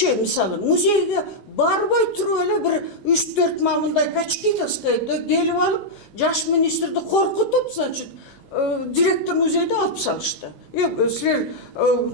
Иче, мисалы, музейге барбай туруп эле бир 3-4 мамындай качкитовская келип алып, жаш министрди коркутуп, значит, директор музейди алып салышты. Силер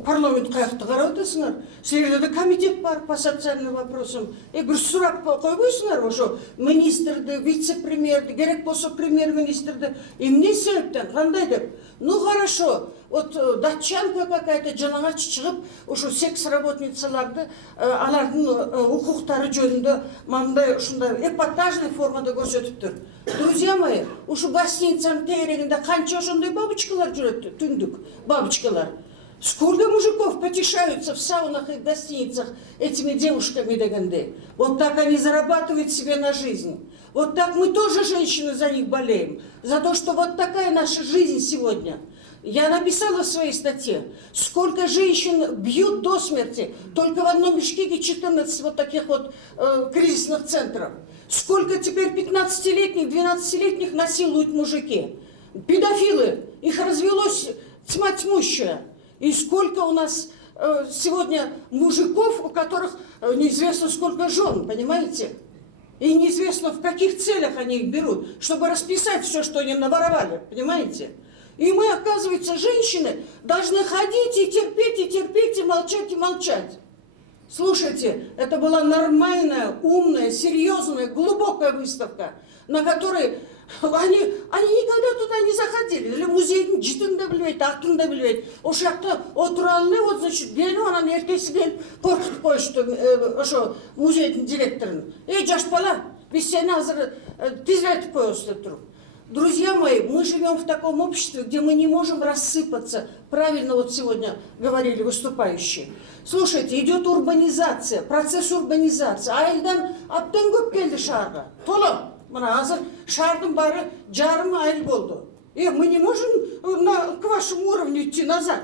парламент каякта карап атасыңар? Силерде комитет бар по социальным вопросам. Бир сурап койбойсуңар ошо министрди, вице-премьерди, керек болсо премьер-министрди эмне себептен, кандай деп? Ну хорошо, вот датчанка какая-то жалаңач чыгып, ошо секс работницаларды алардын укуктары жөнүндө мындай ушундай эпатажный формада көрсөтүптүр. Друзья мои, ушу гостиницанын тегерегинде канча ошондой бабочкалар жүрөт, түндүк бабочкалар. Сколько мужиков потешаются в саунах и гостиницах этими девушками дегенде. Вот так они зарабатывают себе на жизнь. Вот так мы тоже, женщины, за них болеем. За то, что вот такая наша жизнь сегодня. Я написала в своей статье, сколько женщин бьют до смерти только в одном Бишкеке 14 вот таких вот кризисных центров. Сколько теперь 15-летних, 12-летних насилуют мужики. Педофилы, их развелось тьма тьмущая. И сколько у нас сегодня мужиков, у которых неизвестно сколько жен, понимаете? И неизвестно, в каких целях они их берут, чтобы расписать все, что они наворовали, понимаете? И мы, оказывается, женщины, должны ходить и терпеть, и молчать, и молчать. Слушайте, это была нормальная, умная, серьезная, глубокая выставка, на которой они никогда туда не заходили. Или музей житында билбейт, атын билбейт. Ошакта отуралны, вот, значит, келип, анан эртеси келип коркутуп коюшту ошо музейдин директорун. Жаш бала, биз сени азыр тизлетип коебуз деп туруп. Друзья мои, мы живем в таком обществе, где мы не можем рассыпаться. Правильно вот сегодня говорили выступающие. Слушайте, идет урбанизация, процесс урбанизации. Айылдан аптан көп келди шаарга. Толо. Мына азыр шаардын баары жарым айыл болду. Мы не можем к вашему уровню идти назад.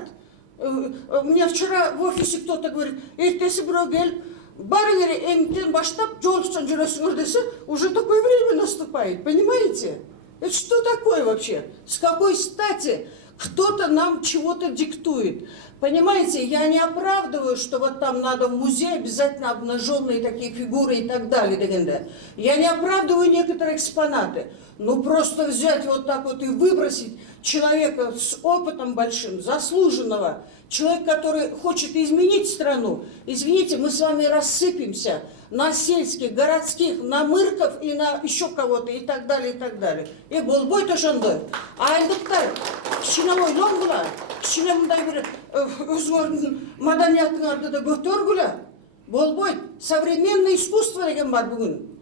Мне вчера в офисе кто-то говорит, эртеси бирөө келип, барыңар эмтен баштап жолуштан жүрөсүңөр десе, уже такое время наступает, понимаете? Это что такое вообще? С какой стати кто-то нам чего-то диктует? Понимаете, я не оправдываю, что вот там надо в музей обязательно обнаженные такие фигуры и так далее. Я не оправдываю некоторые экспонаты. Ну просто взять вот так вот и выбросить человека с опытом большим, заслуженного, человек, который хочет изменить страну. Извините, мы с вами рассыпемся на сельских, городских, на мырков и на еще кого-то и так далее, и так далее. И болбой ошондой. Айылдыктар кичине ойлонгула, кичине мындай бир өзүңөрдүн маданиятыңарды да көтөргүлө. Болбойт. Современное искусство деген бар бүгүн.